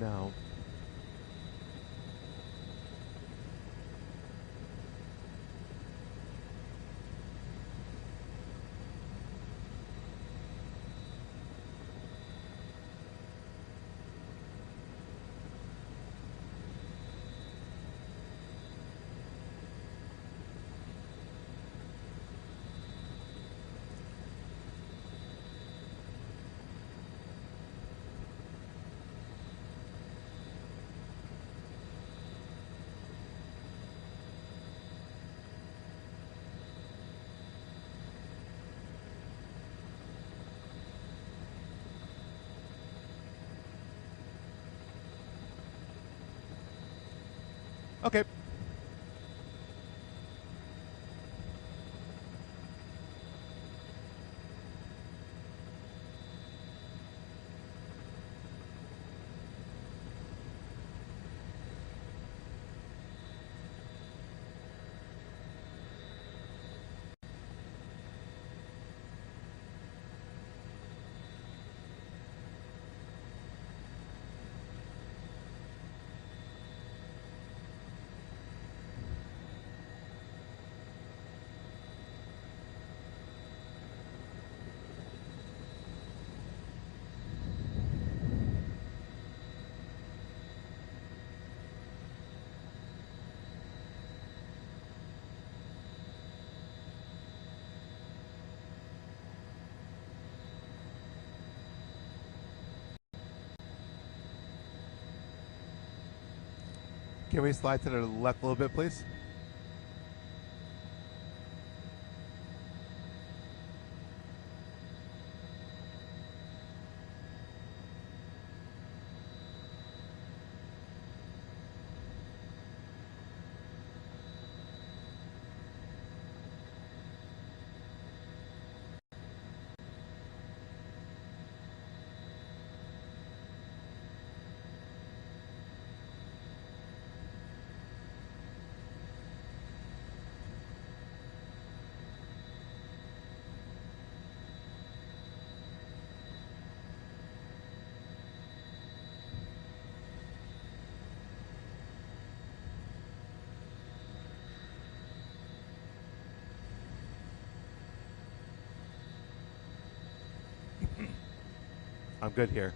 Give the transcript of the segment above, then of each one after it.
No. Okay. Can we slide to the left a little bit, please? I'm good here.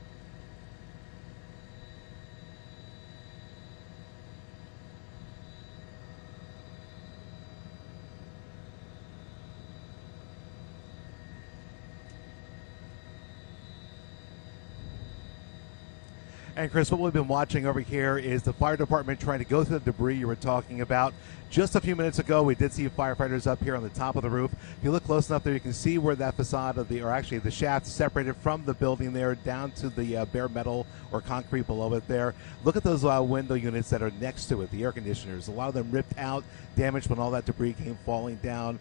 And Chris, what we've been watching over here is the fire department trying to go through the debris you were talking about. Just a few minutes ago, we did see firefighters up here on the top of the roof. If you look close enough there, you can see where that facade of or actually the shaft separated from the building there down to the bare metal or concrete below it there. Look at those window units that are next to it, the air conditioners. A lot of them ripped out, damaged when all that debris came falling down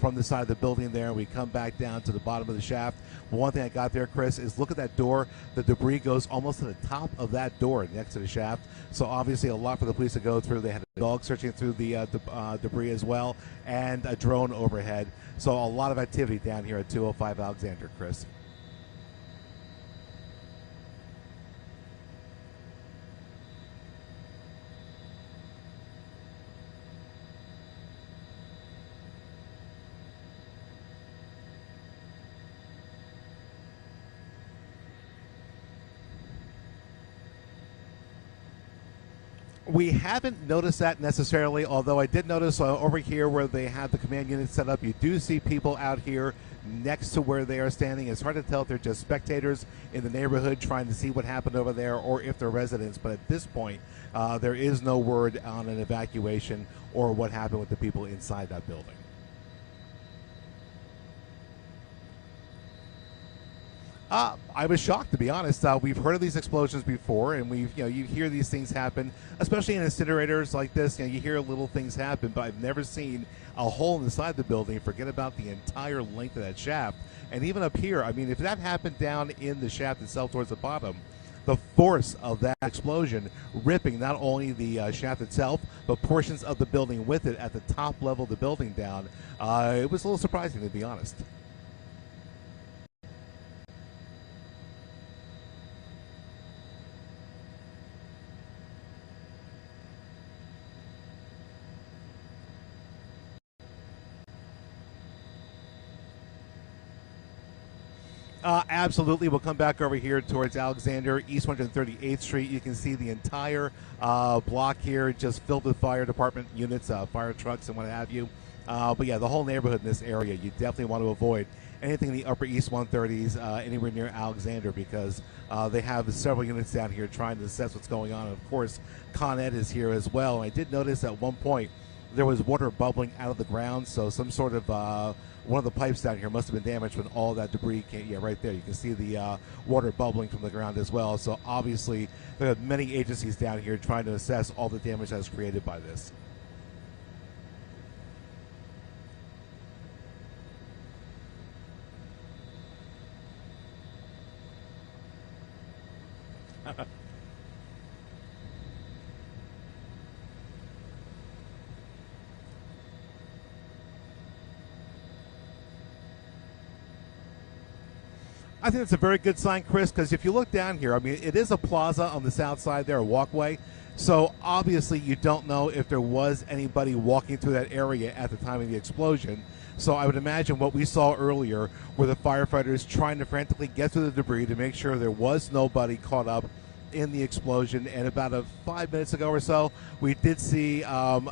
from the side of the building there. We come back down to the bottom of the shaft. One thing I got there, Chris, is look at that door. The debris goes almost to the top of that door next to the shaft. So obviously a lot for the police to go through. They had a dog searching through the debris as well, and a drone overhead. So a lot of activity down here at 205 Alexander, Chris. We haven't noticed that necessarily, although I did notice over here where they have the command unit set up, you do see people out here next to where they are standing. It's hard to tell if they're just spectators in the neighborhood trying to see what happened over there or if they're residents. But at this point, there is no word on an evacuation or what happened with the people inside that building. I was shocked, to be honest. We've heard of these explosions before, and you hear these things happen, especially in incinerators like this. You hear little things happen, but I've never seen a hole inside the building. Forget about the entire length of that shaft, and even up here. I mean, if that happened down in the shaft itself towards the bottom, the force of that explosion ripping not only the shaft itself, but portions of the building with it at the top level of the building down, it was a little surprising, to be honest. Absolutely. We'll come back over here towards Alexander, East 138th Street. You can see the entire block here just filled with fire department units, fire trucks, and what have you. But yeah, the whole neighborhood in this area, you definitely want to avoid anything in the Upper East 130s, anywhere near Alexander, because they have several units down here trying to assess what's going on. And of course, Con Ed is here as well. And I did notice at one point there was water bubbling out of the ground, so some sort of one of the pipes down here must have been damaged when all that debris came. Yeah, right there. You can see the water bubbling from the ground as well. So obviously, there are many agencies down here trying to assess all the damage that's created by this. I think it's a very good sign, Chris, because if you look down here, I mean, it is a plaza on the south side there, a walkway. So obviously, you don't know if there was anybody walking through that area at the time of the explosion. So I would imagine what we saw earlier were the firefighters trying to frantically get through the debris to make sure there was nobody caught up in the explosion. And about 5 minutes ago or so, we did see a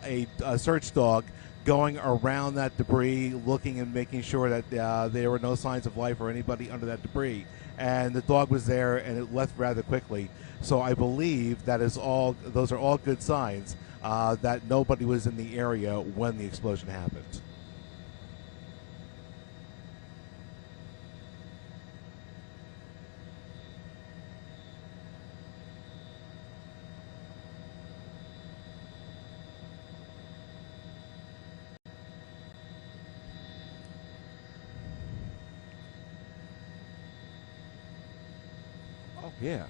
search dog going around that debris, looking and making sure that there were no signs of life or anybody under that debris. And the dog was there, and it left rather quickly. So I believe that is all; those are all good signs that nobody was in the area when the explosion happened. Oh yeah.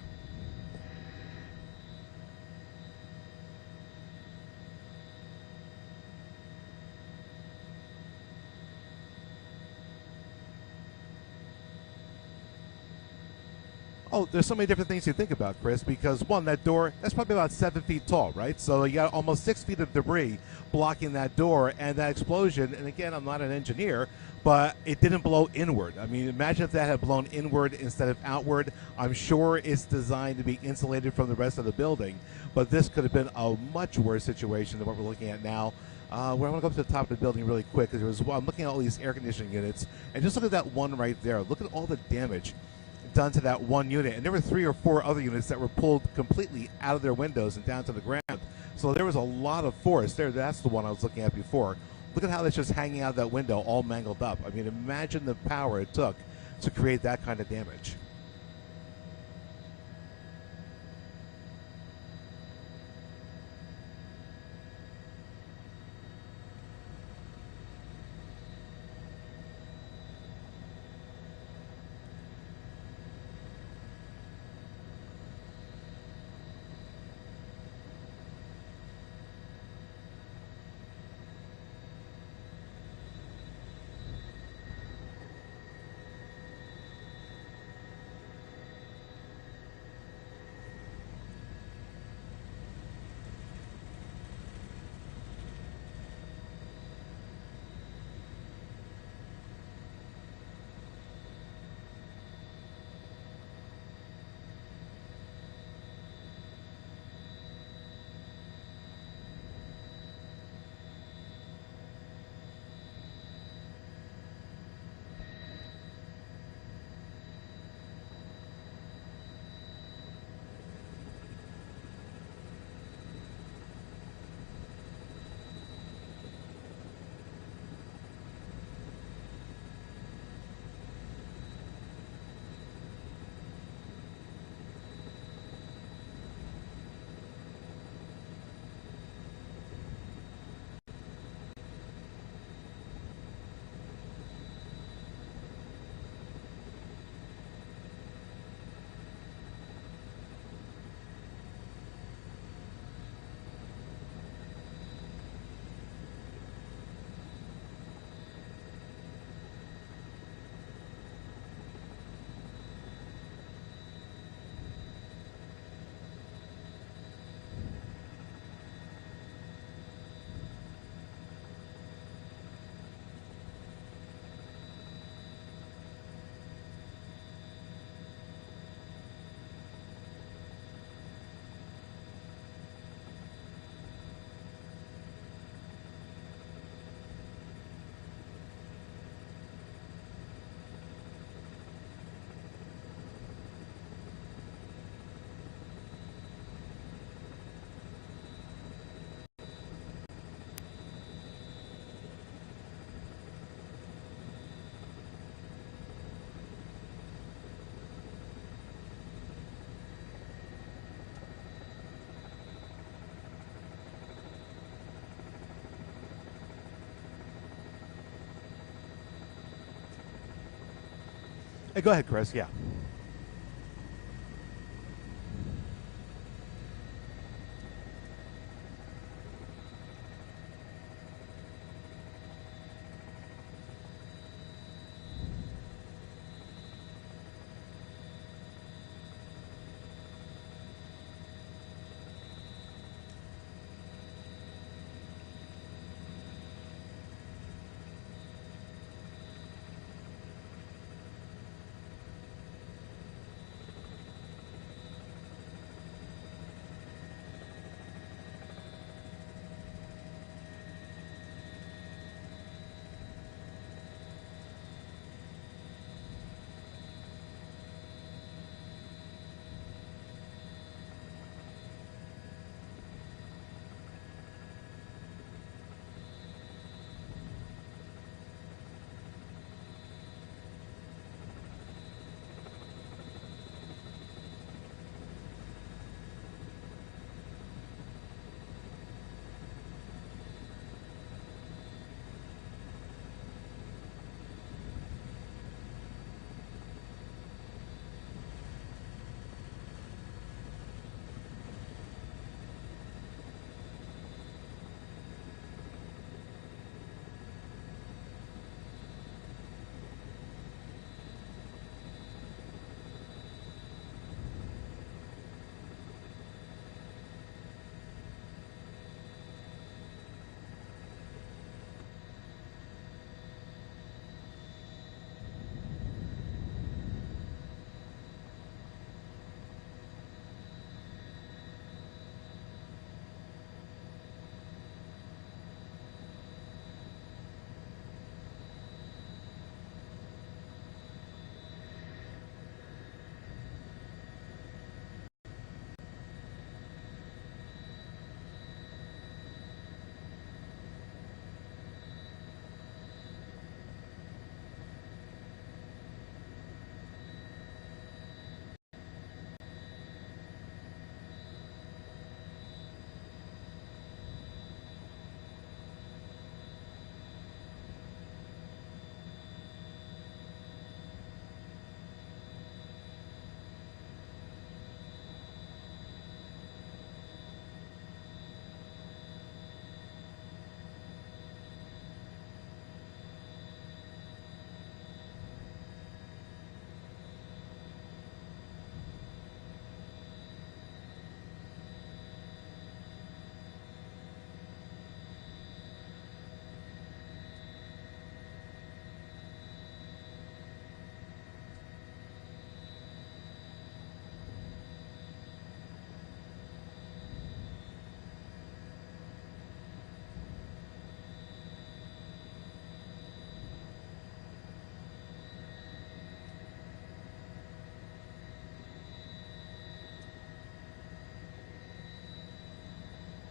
Oh, there's so many different things you think about, Chris, because one, that door, that's probably about 7 feet tall, right? So you got almost 6 feet of debris blocking that door, and that explosion, and again, I'm not an engineer, but it didn't blow inward. I mean, imagine if that had blown inward instead of outward. I'm sure it's designed to be insulated from the rest of the building, but this could have been a much worse situation than what we're looking at now. Where I want to go up to the top of the building really quick, because I'm looking at all these air conditioning units, and just look at that one right there. Look at all the damage done to that one unit, and there were 3 or 4 other units that were pulled completely out of their windows and down to the ground. So there was a lot of force there. That's the one I was looking at before. Look at how that's just hanging out that window, all mangled up. I mean, imagine the power it took to create that kind of damage. Go ahead, Chris. Yeah.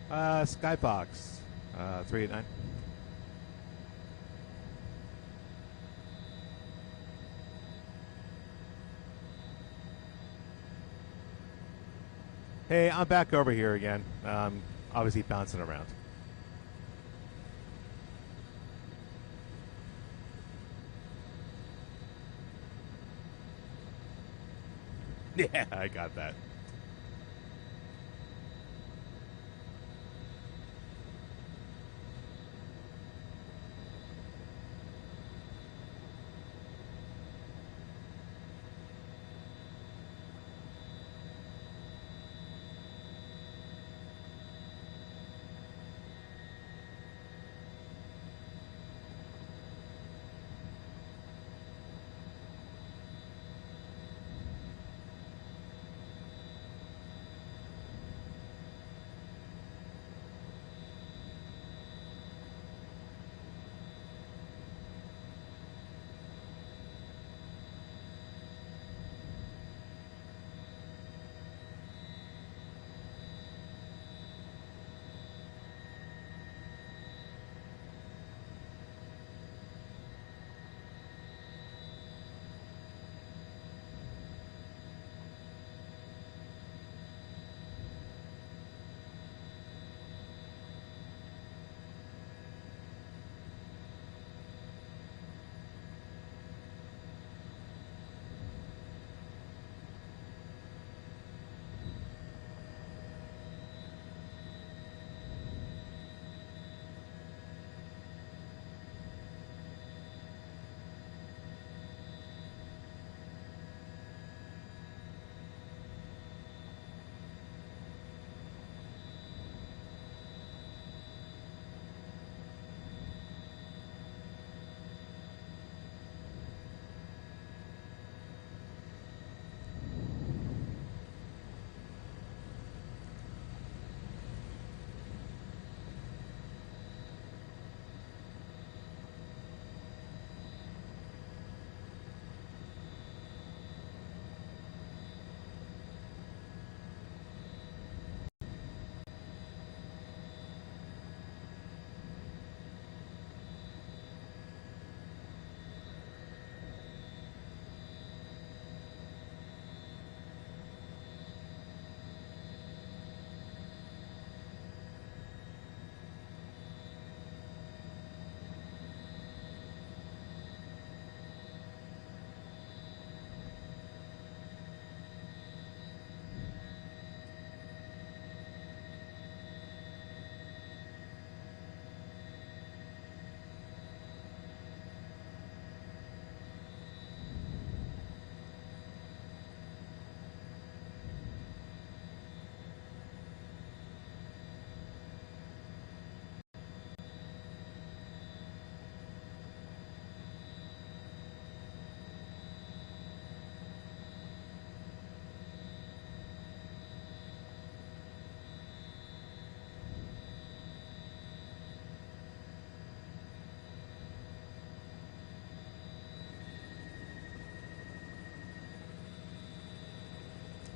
Skyfox, 389. Hey, I'm back over here again. Obviously bouncing around. Yeah, I got that.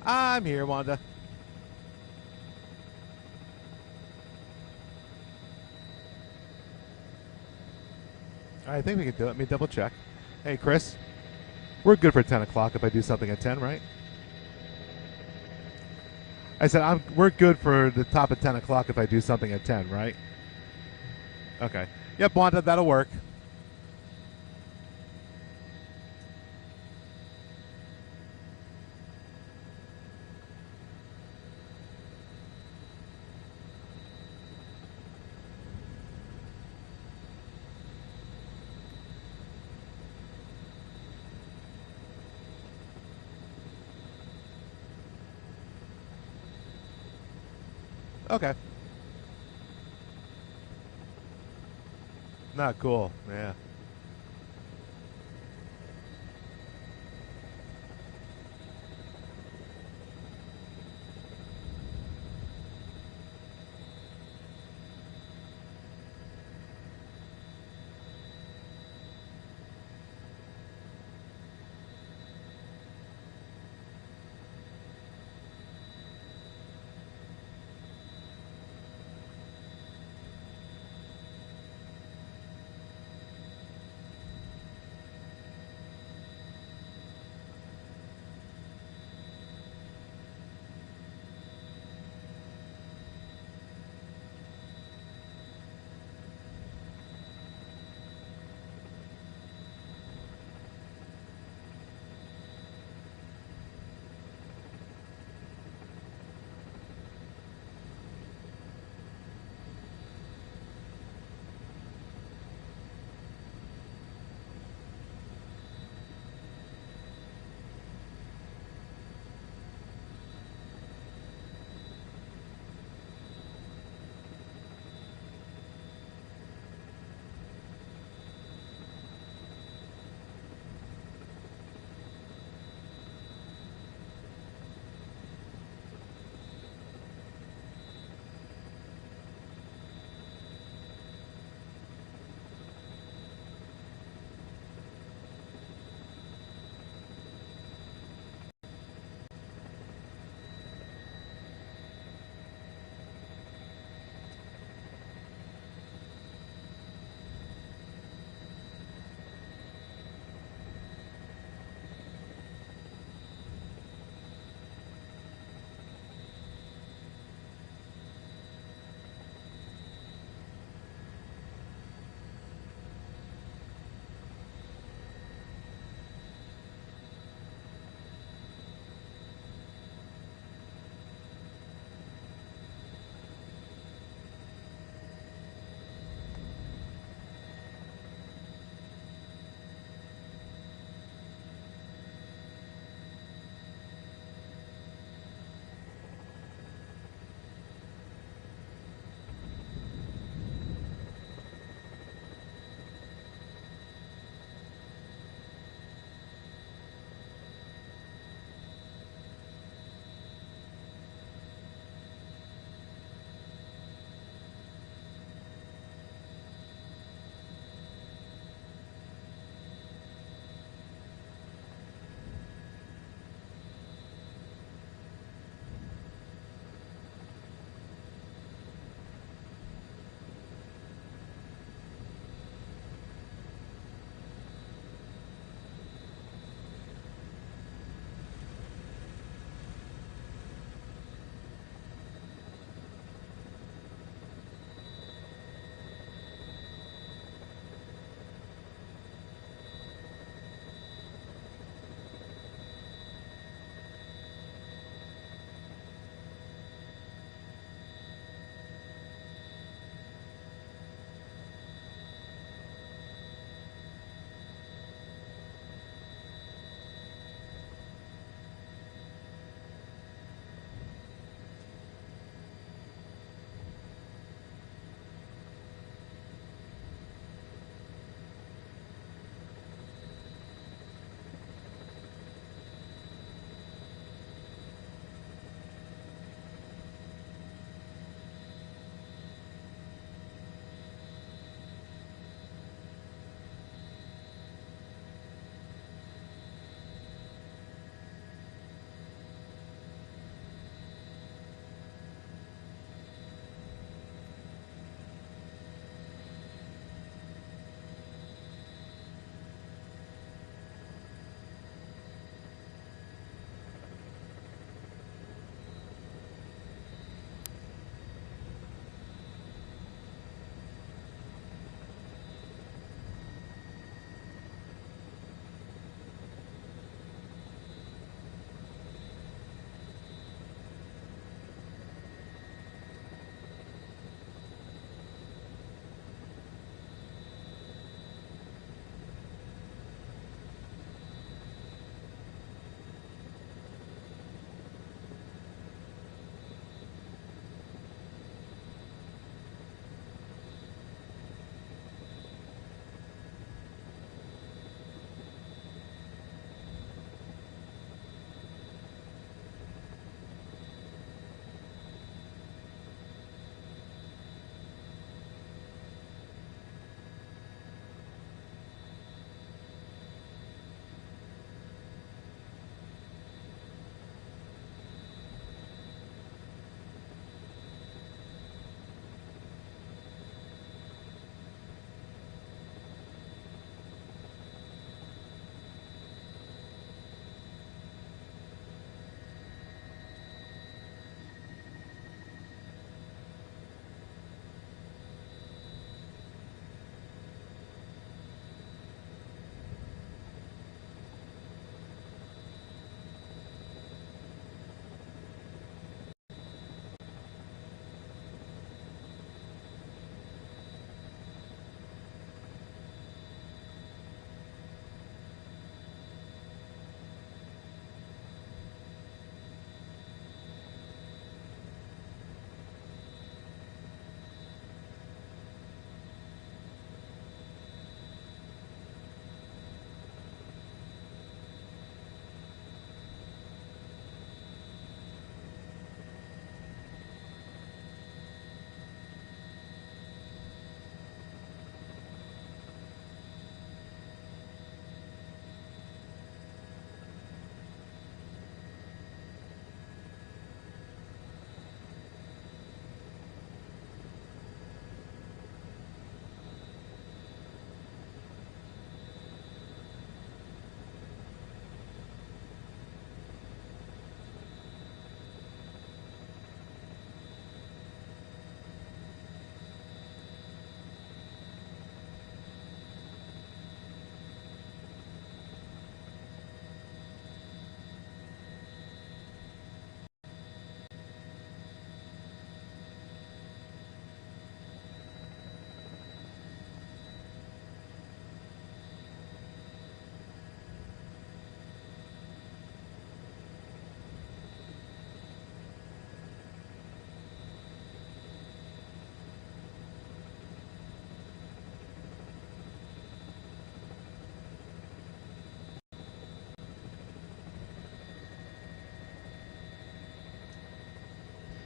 I'm here, Wanda. I think we can do it. Let me double check. Hey, Chris, we're good for 10 o'clock if I do something at 10, right? I said we're good for the top of 10 o'clock if I do something at 10, right? Okay. Yep, Wanda, that'll work. Okay. Not cool. Yeah.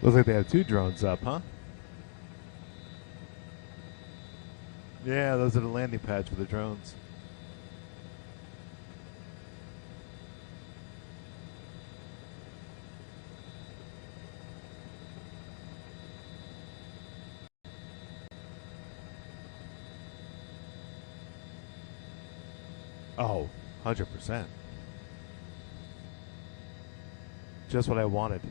Looks like they have 2 drones up, huh? Yeah, those are the landing pads for the drones. Oh, 100%. Just what I wanted.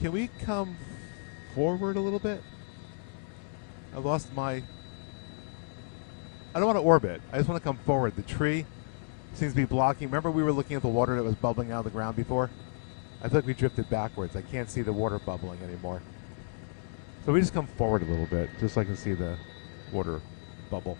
Can we come forward a little bit? I lost my. I don't want to orbit. I just want to come forward. The tree seems to be blocking. Remember, we were looking at the water that was bubbling out of the ground before? I feel like we drifted backwards. I can't see the water bubbling anymore. So we just come forward a little bit, just so I can see the water bubble.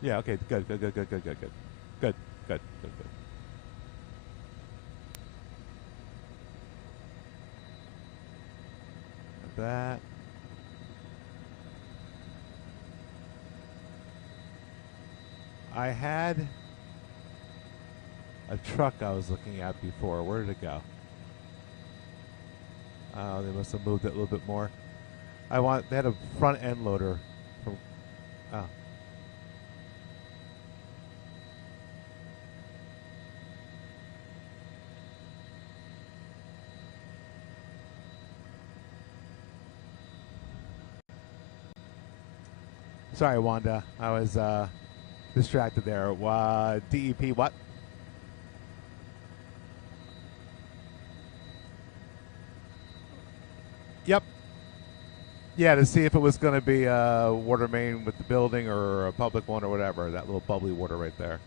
Yeah, okay, good. Good. That. I had a truck I was looking at before. Where did it go? Oh, they must have moved it a little bit more. They had a front end loader from, oh. Sorry, Wanda. I was distracted there. DEP, what? Yep. Yeah, to see if it was going to be a water main with the building or a public one or whatever. That little bubbly water right there.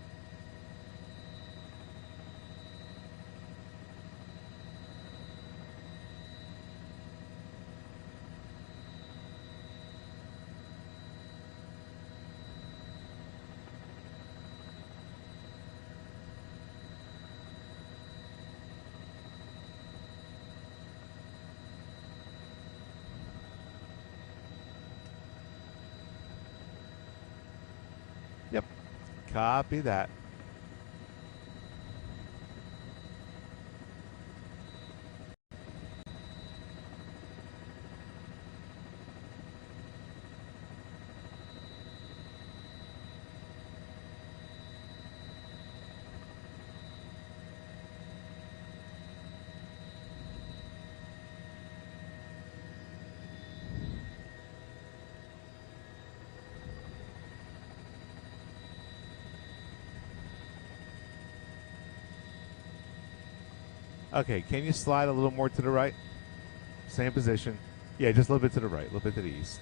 Yep. Copy that. Okay, can you slide a little more to the right? Same position. Yeah, just a little bit to the right, a little bit to the east.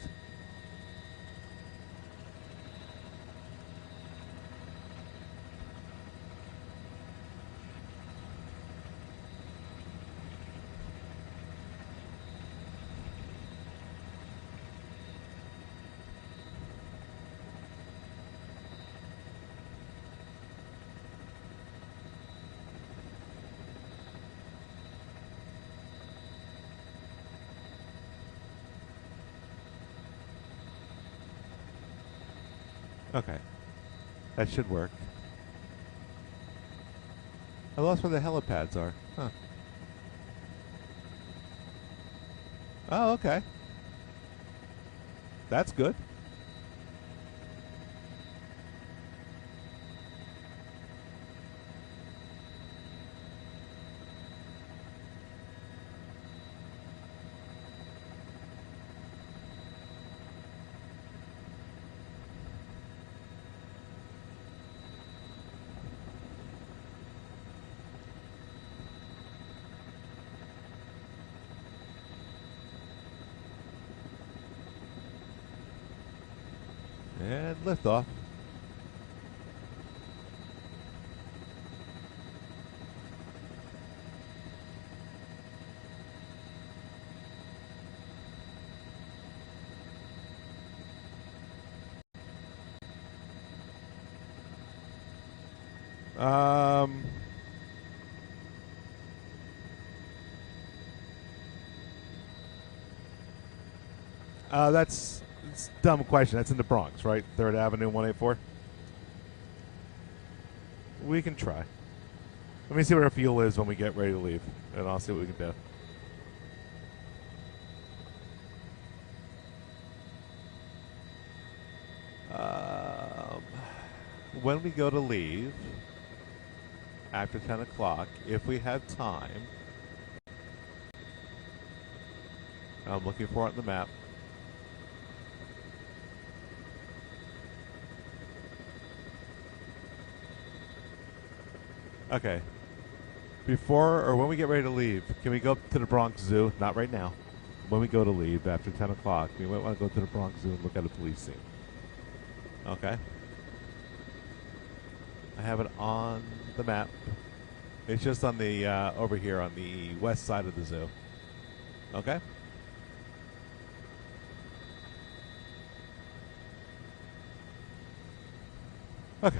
Okay, that should work. I lost where the helipads are. Huh. Oh, okay. That's good. And liftoff. Um, that's it's a dumb question. That's in the Bronx, right? 3rd Avenue, 184. We can try. Let me see what our fuel is when we get ready to leave, and I'll see what we can do. When we go to leave, after 10 o'clock, if we have time, I'm looking for it on the map. Okay. Before or when we get ready to leave, can we go to the Bronx Zoo? Not right now. When we go to leave after 10 o'clock, we might want to go to the Bronx Zoo and look at a police scene. Okay. I have it on the map. It's just on the over here on the west side of the zoo. Okay. Okay.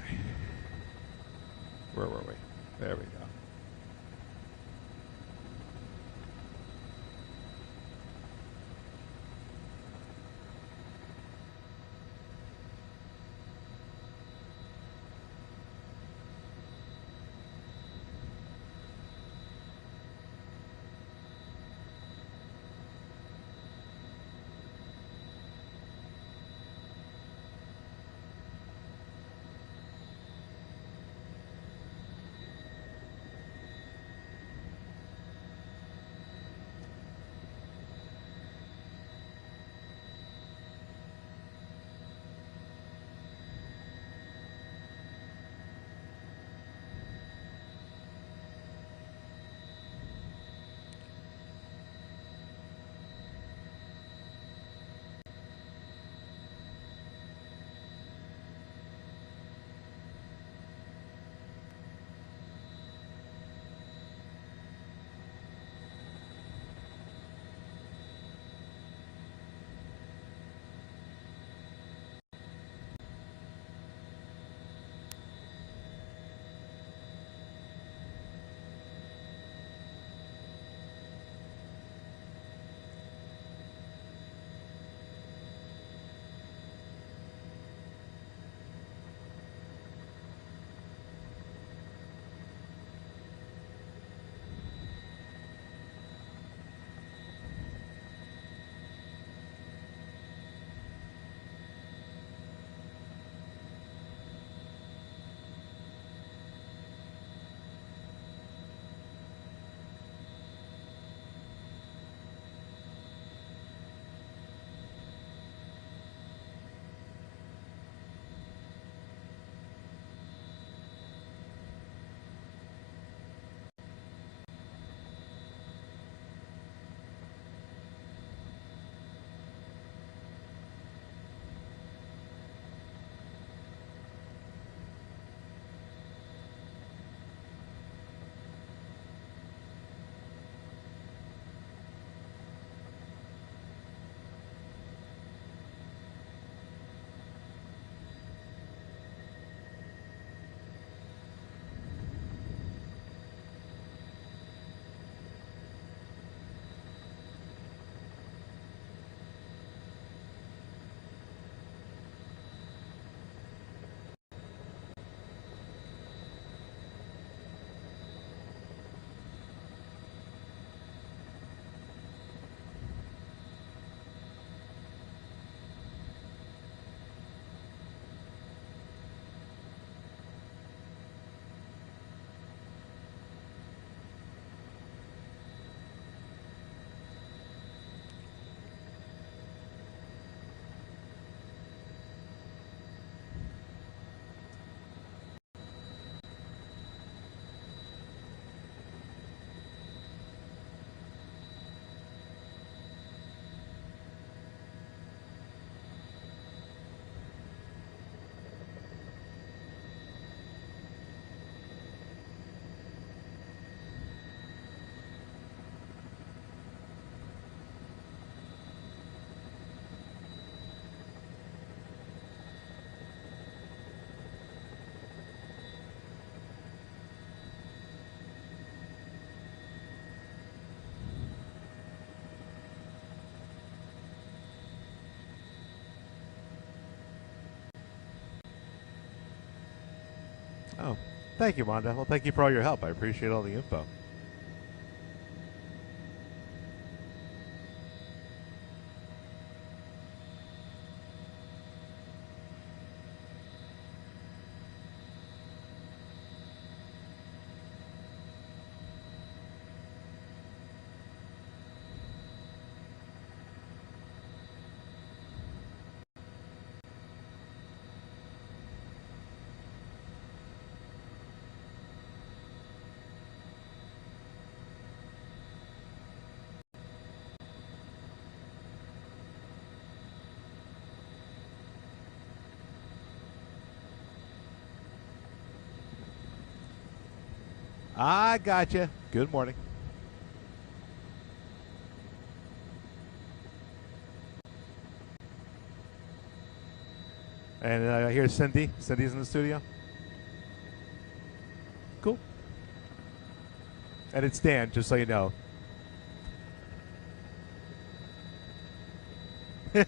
Where were we? There we go. Oh, thank you, Monda. Well, thank you for all your help. I appreciate all the info. I gotcha. Good morning. And here's Cindy. Cindy's in the studio. Cool. And it's Dan, just so you know. Okay,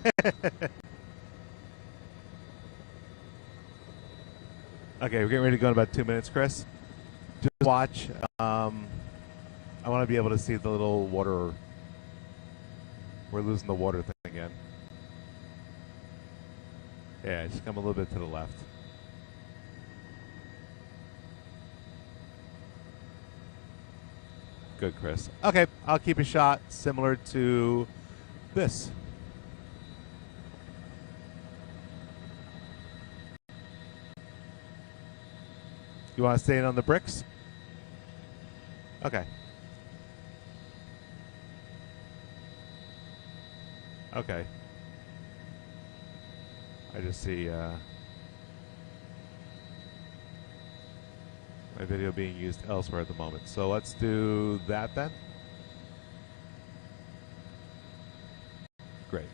we're getting ready to go in about 2 minutes, Chris. Just watch. I want to be able to see the little water. We're losing the water thing again. Yeah, just come a little bit to the left. Good, Chris. Okay, I'll keep a shot similar to this. You want to stay in on the bricks? Okay. Okay. I just see my video being used elsewhere at the moment. So let's do that then. Great.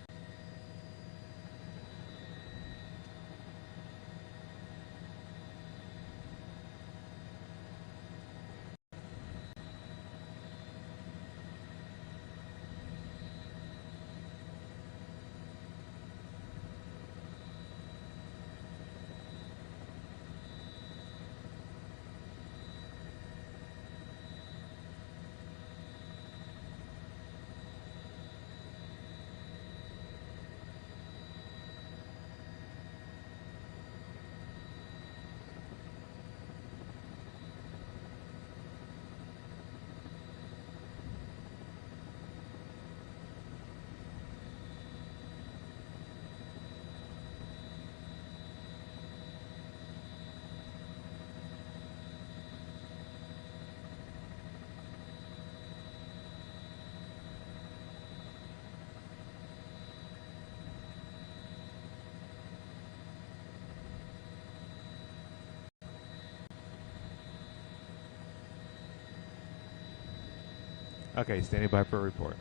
Okay, standing by for a report.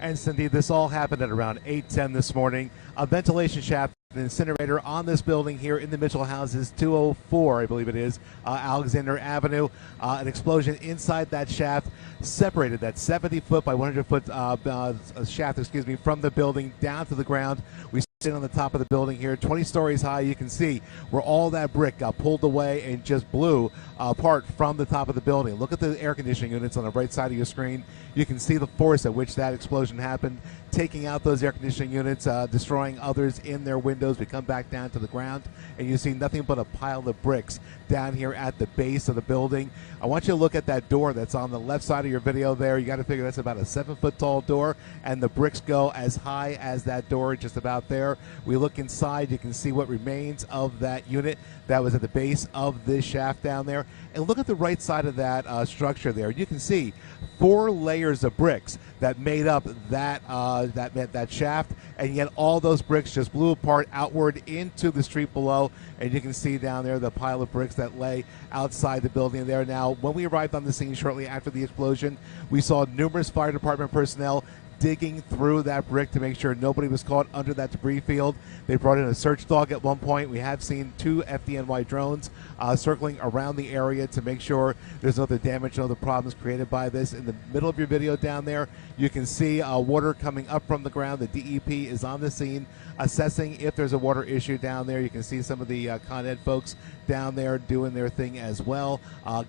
And Cindy, this all happened at around 8:10 this morning. A ventilation shaft, an incinerator on this building here in the Mitchell houses, 204, I believe it is, Alexander Avenue. An explosion inside that shaft separated that 70-foot by 100-foot shaft, from the building down to the ground. We sit on the top of the building here, 20 stories high. You can see where all that brick got pulled away and just blew apart from the top of the building. Look at the air conditioning units on the right side of your screen. You can see the force at which that explosion happened, taking out those air conditioning units, destroying others in their windows. We come back down to the ground, and you see nothing but a pile of bricks down here at the base of the building. I want you to look at that door that's on the left side of your video there. You got to figure that's about a 7-foot tall door, and the bricks go as high as that door, just about there. there. We look inside, you can see what remains of that unit that was at the base of this shaft down there. And look at the right side of that structure there. You can see 4 layers of bricks that made up that that shaft, and yet all those bricks just blew apart outward into the street below. And you can see down there the pile of bricks that lay outside the building there. Now, when we arrived on the scene shortly after the explosion, we saw numerous fire department personnel digging through that brick to make sure nobody was caught under that debris field. They brought in a search dog at one point. We have seen 2 FDNY drones circling around the area to make sure there's no other damage, no other problems created by this. In the middle of your video down there, you can see water coming up from the ground. The DEP is on the scene assessing if there's a water issue down there. You can see some of the Con Ed folks down there doing their thing as well.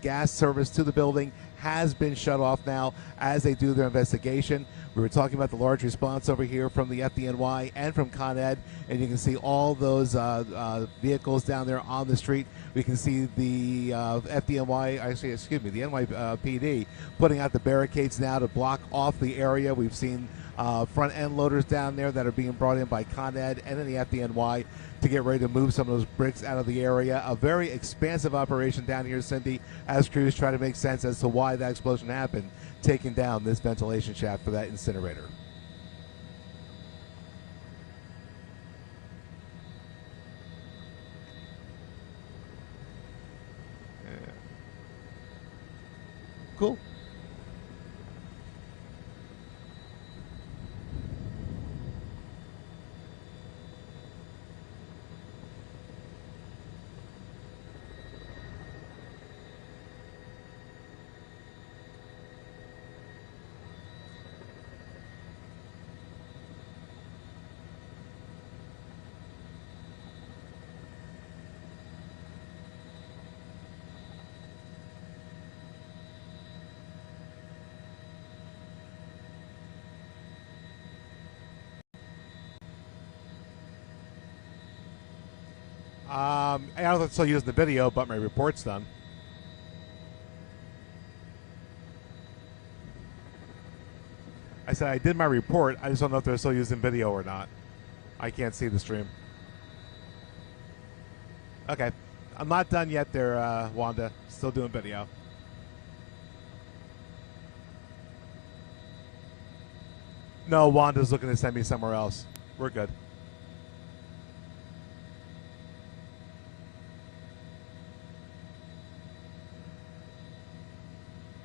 Gas service to the building has been shut off now as they do their investigation. We were talking about the large response over here from the FDNY and from Con Ed, and you can see all those vehicles down there on the street. We can see the FDNY, actually, excuse me, the NYPD putting out the barricades now to block off the area. We've seen front end loaders down there that are being brought in by Con Ed and then the FDNY to get ready to move some of those bricks out of the area. A very expansive operation down here, Cindy, as crews try to make sense as to why that explosion happened, taking down this ventilation shaft for that incinerator. Yeah. Cool. I don't know if it's still using the video, but my report's done. I said I did my report. I just don't know if they're still using video or not. I can't see the stream. Okay. I'm not done yet there, Wanda. Still doing video. No, Wanda's looking to send me somewhere else. We're good.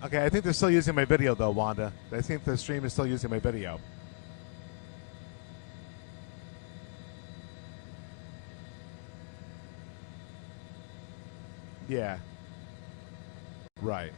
Okay, I think they're still using my video, though, Wanda. I think the stream is still using my video. Yeah. Right.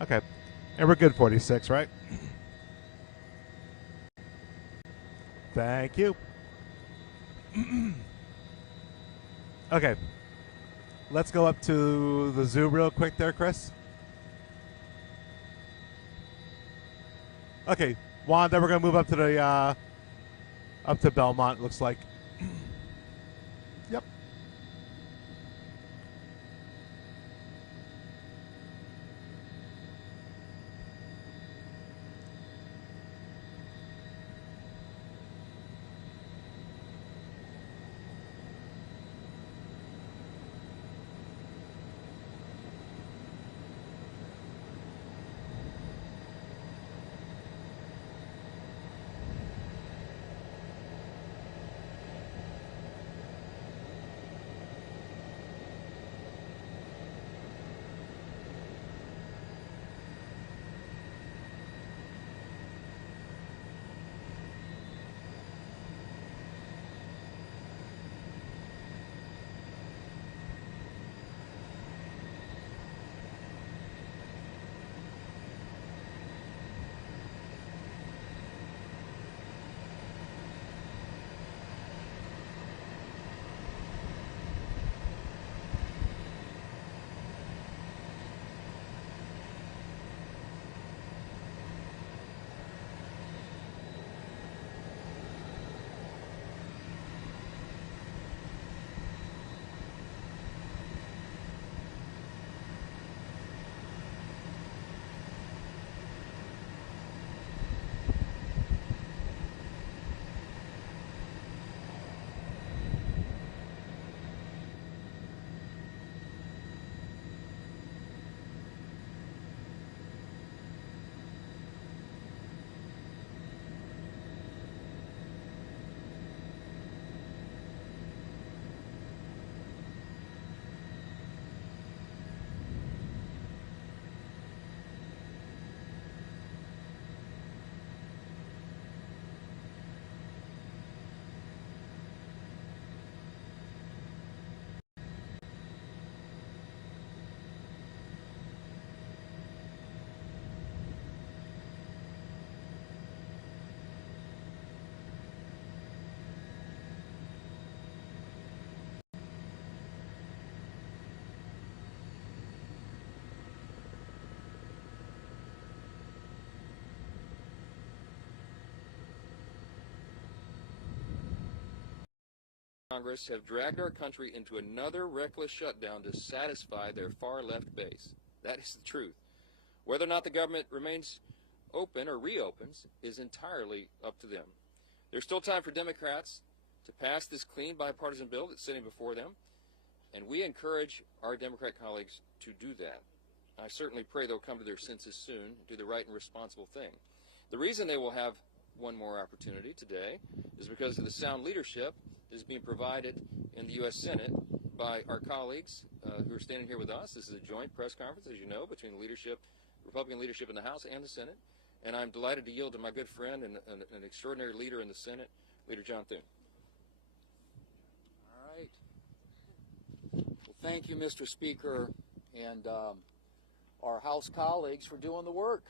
Okay. And we're good, 46, right? Thank you. Okay. Let's go up to the zoo real quick there, Chris. Okay, Wanda, we're going to move up to the up to Belmont, looks like. Yep. Congress have dragged our country into another reckless shutdown to satisfy their far-left base. That is the truth. Whether or not the government remains open or reopens is entirely up to them. There's still time for Democrats to pass this clean bipartisan bill that's sitting before them, and we encourage our Democrat colleagues to do that. I certainly pray they'll come to their senses soon and do the right and responsible thing. The reason they will have one more opportunity today is because of the sound leadership that is being provided in the U.S. Senate by our colleagues who are standing here with us. This is a joint press conference, as you know, between the leadership, Republican leadership in the House and the Senate. And I'm delighted to yield to my good friend and an extraordinary leader in the Senate, Leader John Thune. All right. Well, thank you, Mr. Speaker, and our House colleagues for doing the work.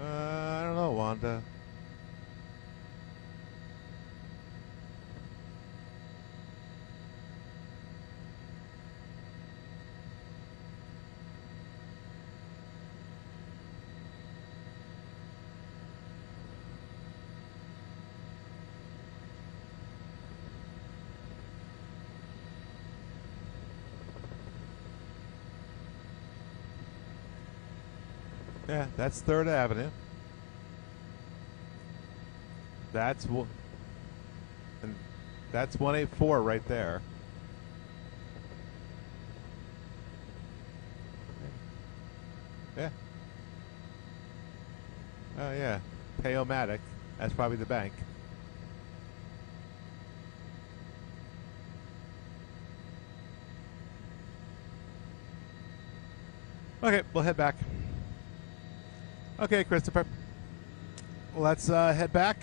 I don't know, Wanda. Yeah, that's 3rd Avenue. That's and that's 184 right there. Yeah. Oh yeah, Payomatic. That's probably the bank. Okay, we'll head back. Okay, Christopher. Let's head back,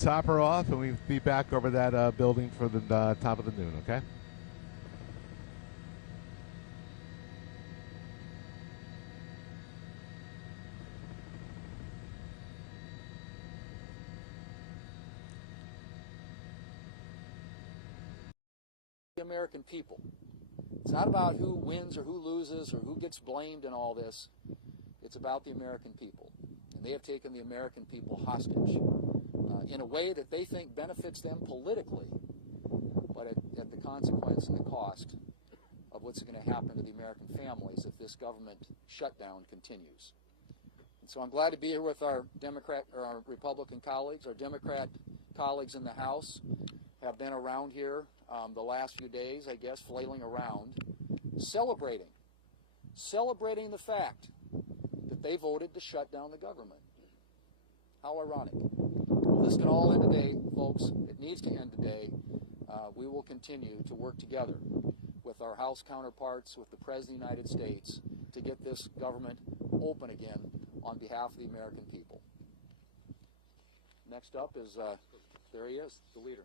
top her off, and we'll be back over that building for the top of the noon, okay? The American people. It's not about who wins or who loses or who gets blamed in all this. It's about the American people. And they have taken the American people hostage in a way that they think benefits them politically, but at the consequence and the cost of what's going to happen to the American families if this government shutdown continues. And so I'm glad to be here with our Republican colleagues. Our Democrat colleagues in the House have been around here the last few days, I guess, flailing around, celebrating the fact that they voted to shut down the government. How ironic. Well, this can all end today, folks. It needs to end today. We will continue to work together with our House counterparts, with the President of the United States, to get this government open again on behalf of the American people. Next up is, there he is, the leader.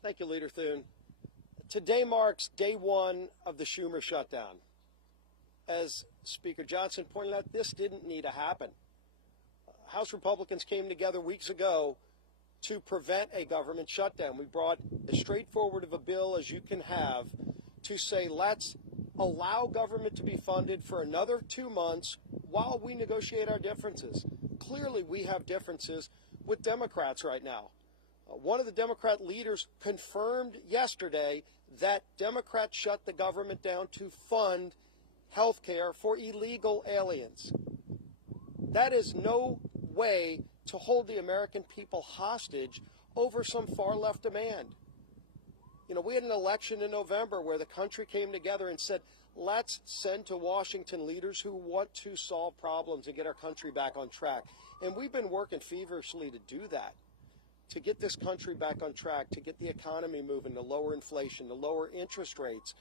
Thank you, Leader Thune. Today marks day one of the Schumer shutdown. As Speaker Johnson pointed out, this didn't need to happen. House Republicans came together weeks ago to prevent a government shutdown. We brought as straightforward of a bill as you can have to say, let's allow government to be funded for another 2 months while we negotiate our differences. Clearly, we have differences with Democrats right now. One of the Democrat leaders confirmed yesterday that Democrats shut the government down to fund health care for illegal aliens. That is no way to hold the American people hostage over some far-left demand. You know, we had an election in November where the country came together and said, let's send to Washington leaders who want to solve problems and get our country back on track. And we've been working feverishly to do that, to get this country back on track, to get the economy moving, to lower inflation, to lower interest rates.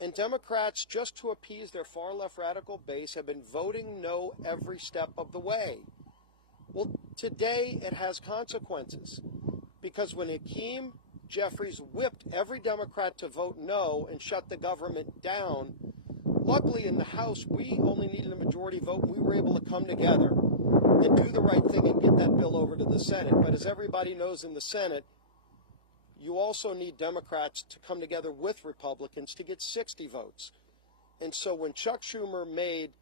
And Democrats, just to appease their far-left radical base, have been voting no every step of the way. Well, today it has consequences, because when Hakeem Jeffries whipped every Democrat to vote no and shut the government down, Luckily, in the House, we only needed a majority vote. We were able to come together and do the right thing and get that bill over to the Senate. But as everybody knows in the Senate, you also need Democrats to come together with Republicans to get 60 votes. And so when Chuck Schumer made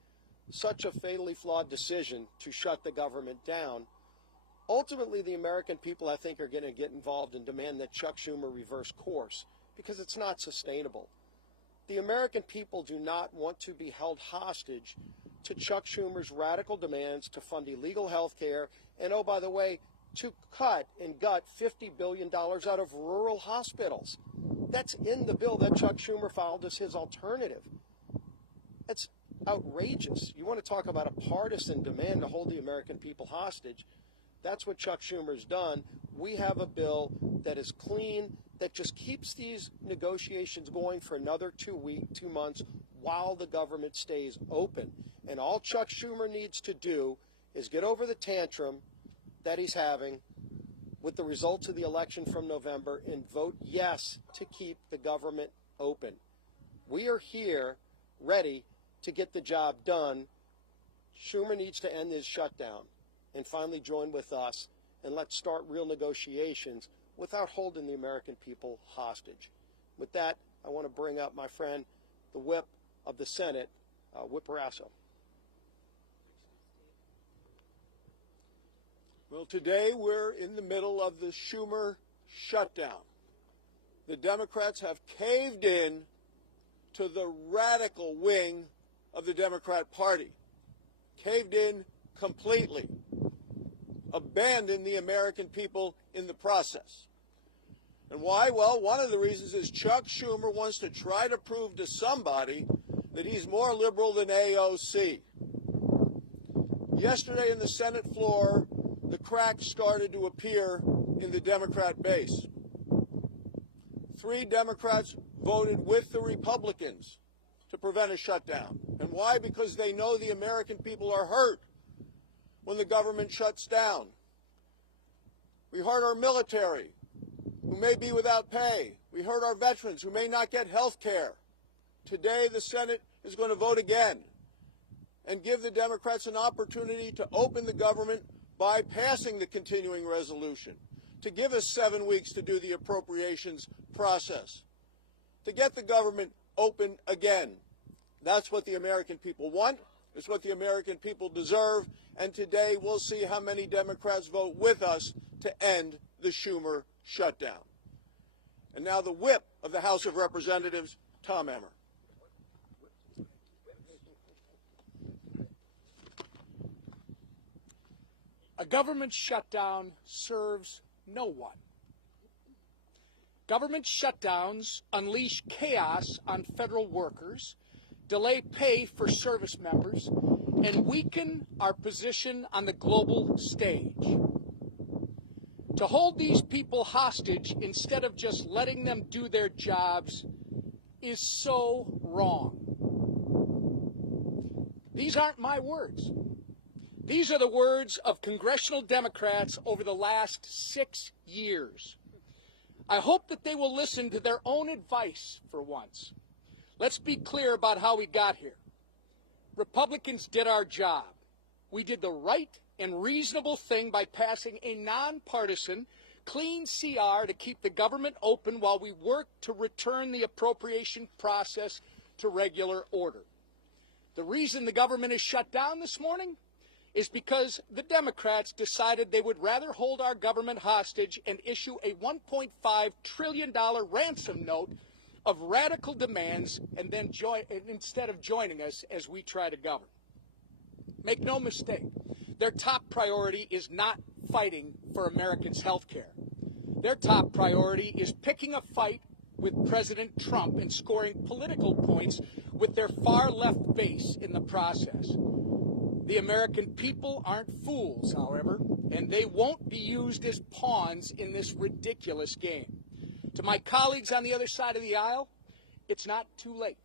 such a fatally flawed decision to shut the government down, ultimately the American people, I think, are going to get involved and demand that Chuck Schumer reverse course, because it's not sustainable. The American people do not want to be held hostage to Chuck Schumer's radical demands to fund illegal health care and, oh, by the way, to cut and gut $50 billion out of rural hospitals. That's in the bill that Chuck Schumer filed as his alternative. That's outrageous. You want to talk about a partisan demand to hold the American people hostage? That's what Chuck Schumer's done. We have a bill that is clean, that just keeps these negotiations going for another 2 months while the government stays open. And all Chuck Schumer needs to do is get over the tantrum that he's having with the results of the election from November and vote yes to keep the government open. We are here ready to get the job done. Schumer needs to end his shutdown and finally join with us, and let's start real negotiations without holding the American people hostage. With that, I want to bring up my friend, the whip of the Senate, Whip Barrasso. Well, today we're in the middle of the Schumer shutdown. The Democrats have caved in to the radical wing of the Democrat Party, caved in completely, abandoned the American people in the process. And why? Well, one of the reasons is Chuck Schumer wants to try to prove to somebody that he's more liberal than AOC. Yesterday in the Senate floor, the cracks started to appear in the Democrat base. 3 Democrats voted with the Republicans to prevent a shutdown. And why? Because they know the American people are hurt when the government shuts down. We hurt our military, who may be without pay. We hurt our veterans, who may not get health care. Today, the Senate is going to vote again and give the Democrats an opportunity to open the government by passing the continuing resolution, to give us 7 weeks to do the appropriations process, to get the government open again. That's what the American people want. It's what the American people deserve. And today we'll see how many Democrats vote with us to end the Schumer shutdown. And now the whip of the House of Representatives, Tom Emmer. A government shutdown serves no one. Government shutdowns unleash chaos on federal workers, delay pay for service members, and weaken our position on the global stage. To hold these people hostage instead of just letting them do their jobs is so wrong. These aren't my words. These are the words of congressional Democrats over the last 6 years. I hope that they will listen to their own advice for once. Let's be clear about how we got here. Republicans did our job. We did the right and reasonable thing by passing a nonpartisan, clean CR to keep the government open while we work to return the appropriation process to regular order. The reason the government is shut down this morning is because the Democrats decided they would rather hold our government hostage and issue a $1.5 trillion ransom note of radical demands and then instead of joining us as we try to govern. Make no mistake, their top priority is not fighting for Americans' health care. Their top priority is picking a fight with President Trump and scoring political points with their far-left base in the process. The American people aren't fools, however, and they won't be used as pawns in this ridiculous game. To my colleagues on the other side of the aisle, it's not too late.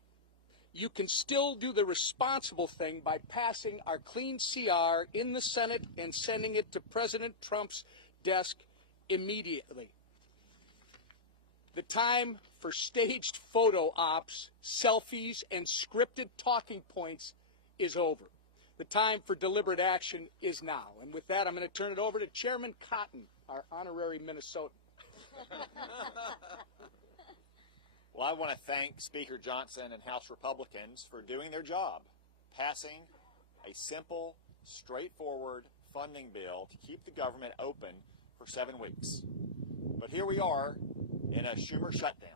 You can still do the responsible thing by passing our clean CR in the Senate and sending it to President Trump's desk immediately. The time for staged photo ops, selfies, and scripted talking points is over. The time for deliberate action is now. And with that, I'm going to turn it over to Chairman Cotton, our honorary Minnesotan. Well, I want to thank Speaker Johnson and House Republicans for doing their job, passing a simple, straightforward funding bill to keep the government open for 7 weeks. But here we are in a Schumer shutdown.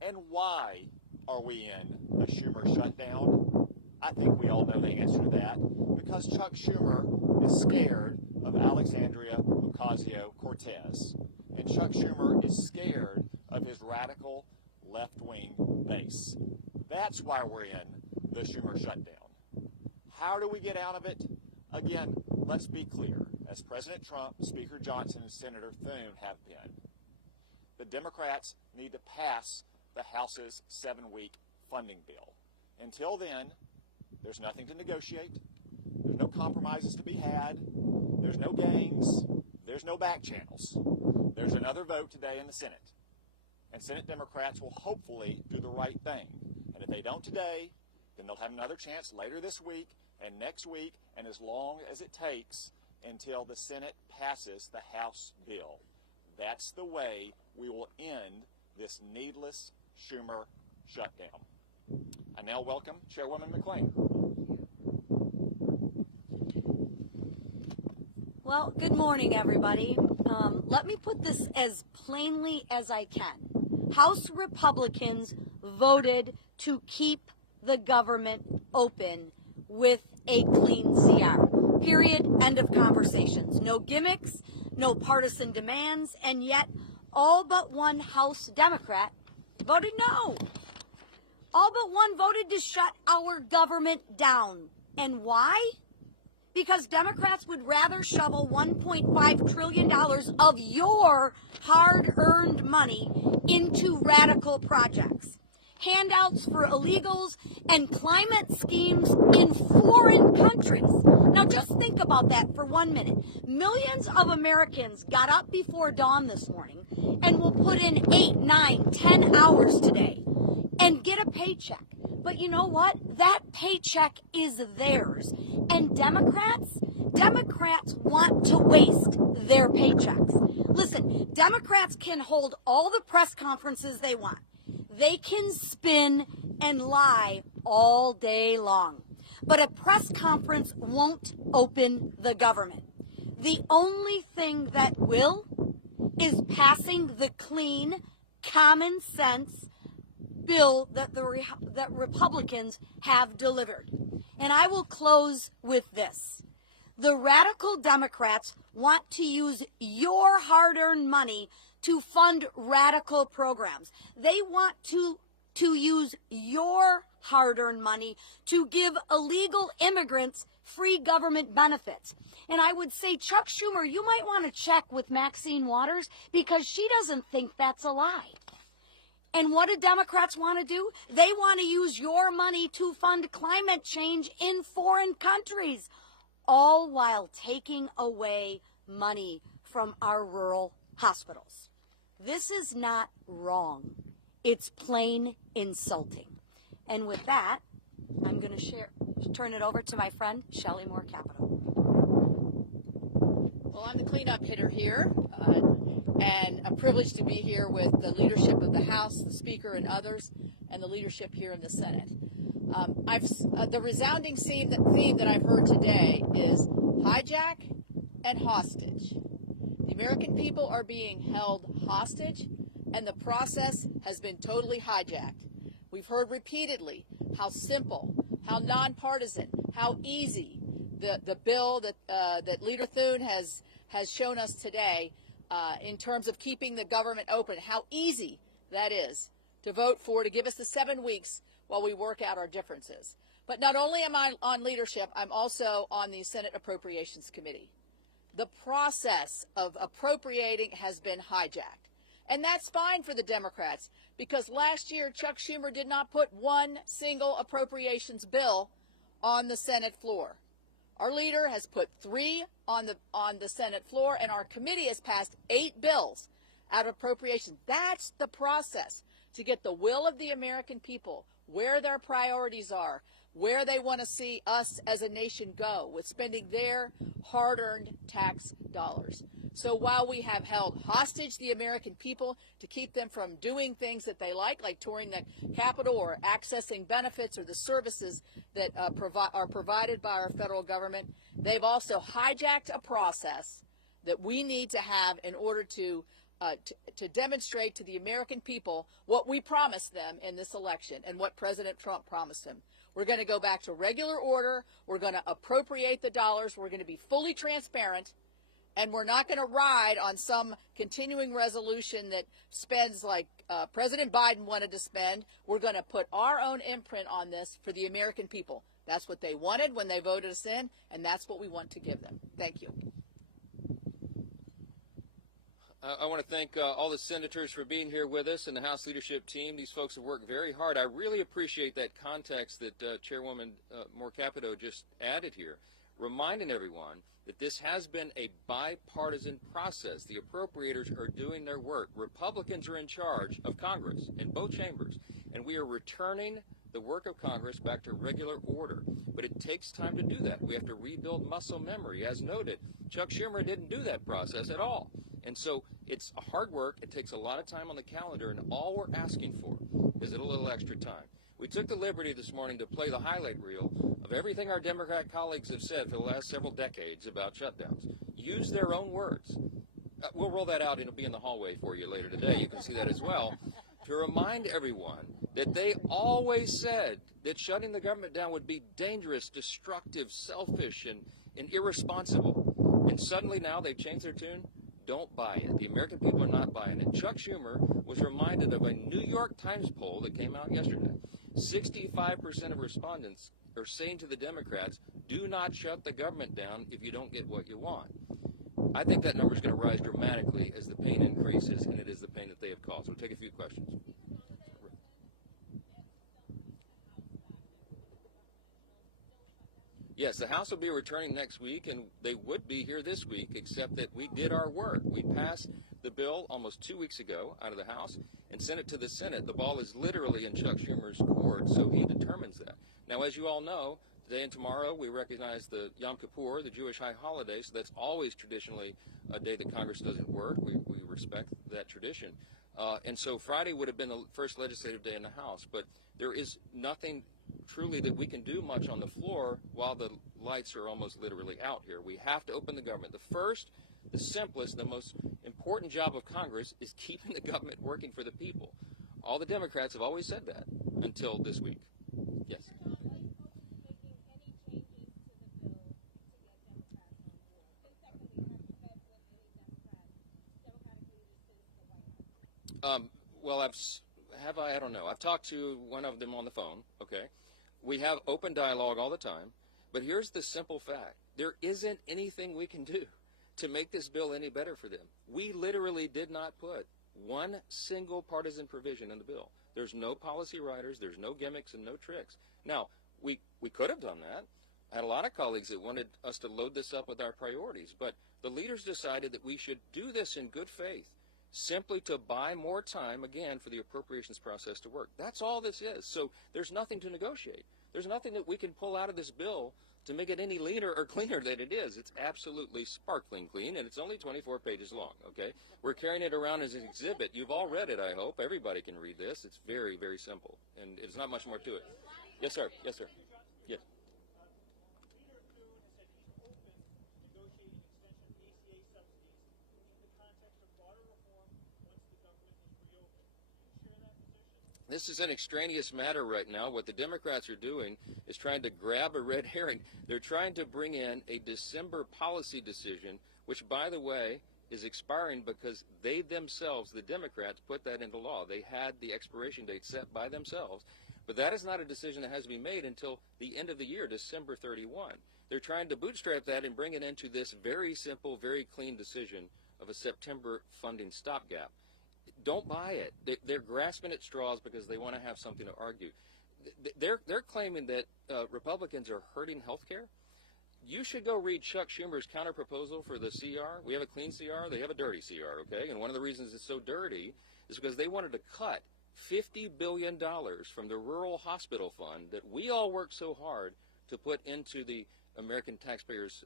And why are we in a Schumer shutdown? I think we all know the answer to that. Because Chuck Schumer is scared of Alexandria Ocasio-Cortez. And Chuck Schumer is scared of his radical left-wing base. That's why we're in the Schumer shutdown. How do we get out of it? Again, let's be clear. As President Trump, Speaker Johnson, and Senator Thune have been, the Democrats need to pass the House's 7-week funding bill. Until then, there's nothing to negotiate. There's no compromises to be had. There's no games. There's no back channels. There's another vote today in the Senate. And Senate Democrats will hopefully do the right thing. And if they don't today, then they'll have another chance later this week and next week and as long as it takes until the Senate passes the House bill. That's the way we will end this needless Schumer shutdown. I now welcome Chairwoman McClain. Well, good morning, everybody. Let me put this as plainly as I can. House Republicans voted to keep the government open with a clean CR. Period. End of conversations. No gimmicks, no partisan demands, and yet all but one House Democrat voted no. All but one voted to shut our government down. And why? Because Democrats would rather shovel $1.5 trillion of your hard-earned money into radical projects. Handouts for illegals and climate schemes in foreign countries. Now just think about that for 1 minute. Millions of Americans got up before dawn this morning and will put in 8, 9, 10 hours today and get a paycheck. But you know what? That paycheck is theirs. And Democrats want to waste their paychecks. Listen, Democrats can hold all the press conferences they want. They can spin and lie all day long. But a press conference won't open the government. The only thing that will is passing the clean, common sense bill that that Republicans have delivered. And I will close with this. The radical Democrats want to use your hard-earned money to fund radical programs. They want to use your hard-earned money to give illegal immigrants free government benefits. And I would say, Chuck Schumer, you might want to check with Maxine Waters because she doesn't think that's a lie. And what do Democrats want to do? They want to use your money to fund climate change in foreign countries, all while taking away money from our rural hospitals. This is not wrong. It's plain insulting. And with that, I'm going to turn it over to my friend, Shelley Moore Capito. Well, I'm the cleanup hitter here, and a privilege to be here with the leadership of the House, the Speaker, and others, and the leadership here in the Senate. The resounding theme that I've heard today is hijack and hostage. The American people are being held hostage, and the process has been totally hijacked. We've heard repeatedly how simple, how nonpartisan, how easy the bill that Leader Thune has shown us today in terms of keeping the government open, how easy that is to vote for, to give us the 7 weeks while we work out our differences. But not only am I on leadership, I'm also on the Senate Appropriations Committee. The process of appropriating has been hijacked. And that's fine for the Democrats, because last year Chuck Schumer did not put one single appropriations bill on the Senate floor. Our leader has put 3 on the Senate floor, and our committee has passed 8 bills out of appropriations. That's the process. to get the will of the American people, where their priorities are, where they want to see us as a nation go with spending their hard-earned tax dollars. So while we have held hostage the American people to keep them from doing things that they like touring the Capitol or accessing benefits or the services that are provided by our federal government, they've also hijacked a process that we need to have in order to demonstrate to the American people what we promised them in this election and what President Trump promised them. We're going to go back to regular order. We're going to appropriate the dollars. We're going to be fully transparent. And we're not going to ride on some continuing resolution that spends like President Biden wanted to spend. We're going to put our own imprint on this for the American people. That's what they wanted when they voted us in, and that's what we want to give them. Thank you. I want to thank all the senators for being here with us and the House leadership team. These folks have worked very hard. I really appreciate that context that Chairwoman Moore Capito just added here, reminding everyone that this has been a bipartisan process. The appropriators are doing their work. Republicans are in charge of Congress in both chambers, and we are returning the work of Congress back to regular order. But it takes time to do that. We have to rebuild muscle memory. As noted, Chuck Schumer didn't do that process at all. And so it's hard work. It takes a lot of time on the calendar, and all we're asking for is a little extra time. We took the liberty this morning to play the highlight reel of everything our Democrat colleagues have said for the last several decades about shutdowns. Use their own words. We'll roll that out. It'll be in the hallway for you later today. You can see that as well. To remind everyone that they always said that shutting the government down would be dangerous, destructive, selfish, and irresponsible. And suddenly now they've changed their tune. Don't buy it. The American people are not buying it. Chuck Schumer was reminded of a New York Times poll that came out yesterday. 65% of respondents are saying to the Democrats, do not shut the government down if you don't get what you want. I think that number is going to rise dramatically as the pain increases, and it is the pain that they have caused. We'll take a few questions. Yes, the House will be returning next week, and they would be here this week, except that we did our work. We passed the bill almost 2 weeks ago out of the House and sent it to the Senate. The ball is literally in Chuck Schumer's court, so he determines that. Now, as you all know, today and tomorrow we recognize the Yom Kippur, the Jewish high holiday, so that's always traditionally a day that Congress doesn't work. We respect that tradition. And so Friday would have been the first legislative day in the House, but there is nothing truly that we can do much on the floor while the lights are almost literally out here. We have to open the government. The first, the simplest, the most important job of Congress is keeping the government working for the people. All the Democrats have always said that until this week. Yes. Well, I don't know. I've talked to one of them on the phone, okay? We have open dialogue all the time, but here's the simple fact. There isn't anything we can do to make this bill any better for them. We literally did not put one single partisan provision in the bill. There's no policy writers, there's no gimmicks and no tricks. Now, we could have done that. I had a lot of colleagues that wanted us to load this up with our priorities, but the leaders decided that we should do this in good faith, simply to buy more time, again, for the appropriations process to work. That's all this is. So there's nothing to negotiate. There's nothing that we can pull out of this bill to make it any leaner or cleaner than it is. It's absolutely sparkling clean, and it's only 24 pages long, okay? We're carrying it around as an exhibit. You've all read it, I hope. Everybody can read this. It's very, very simple, and there's not much more to it. Yes, sir. Yes, sir. Yes. This is an extraneous matter right now. What the Democrats are doing is trying to grab a red herring. They're trying to bring in a December policy decision, which, by the way, is expiring because they themselves, the Democrats, put that into law. They had the expiration date set by themselves. But that is not a decision that has to be made until the end of the year, December 31. They're trying to bootstrap that and bring it into this very simple, very clean decision of a September funding stopgap. Don't buy it. They're grasping at straws because they want to have something to argue. They're claiming that Republicans are hurting health care. You should go read Chuck Schumer's counterproposal for the CR. We have a clean CR. They have a dirty CR, okay? And one of the reasons it's so dirty is because they wanted to cut $50 billion from the Rural Hospital Fund that we all worked so hard to put into the American taxpayers'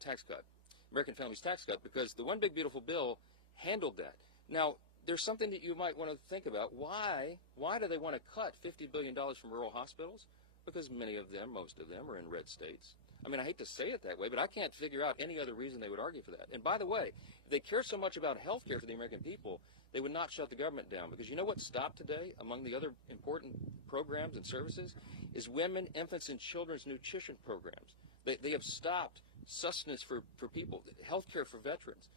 tax cut, American families' tax cut, because the One Big Beautiful Bill handled that. Now, there's something that you might want to think about. Why do they want to cut $50 billion from rural hospitals? Because many of them, most of them, are in red states. I mean, I hate to say it that way, but I can't figure out any other reason they would argue for that. And by the way, if they care so much about health care for the American people, they would not shut the government down. Because you know what stopped today, among the other important programs and services, is women, infants, and children's nutrition programs. They have stopped sustenance for people, health care for veterans,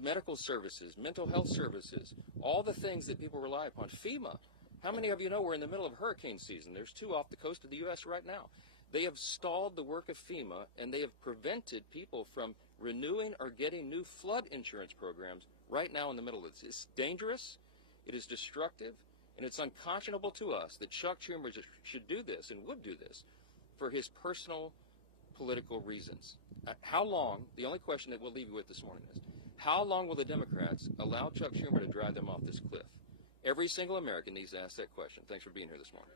medical services, mental health services, all the things that people rely upon. FEMA, how many of you know we're in the middle of hurricane season? There's 2 off the coast of the U.S. right now. They have stalled the work of FEMA, and they have prevented people from renewing or getting new flood insurance programs right now in the middle of this. It's dangerous, it is destructive, and it's unconscionable to us that Chuck Schumer should do this and would do this for his personal political reasons. How long, the only question that we'll leave you with this morning is, how long will the Democrats allow Chuck Schumer to drive them off this cliff? Every single American needs to ask that question. Thanks for being here this morning.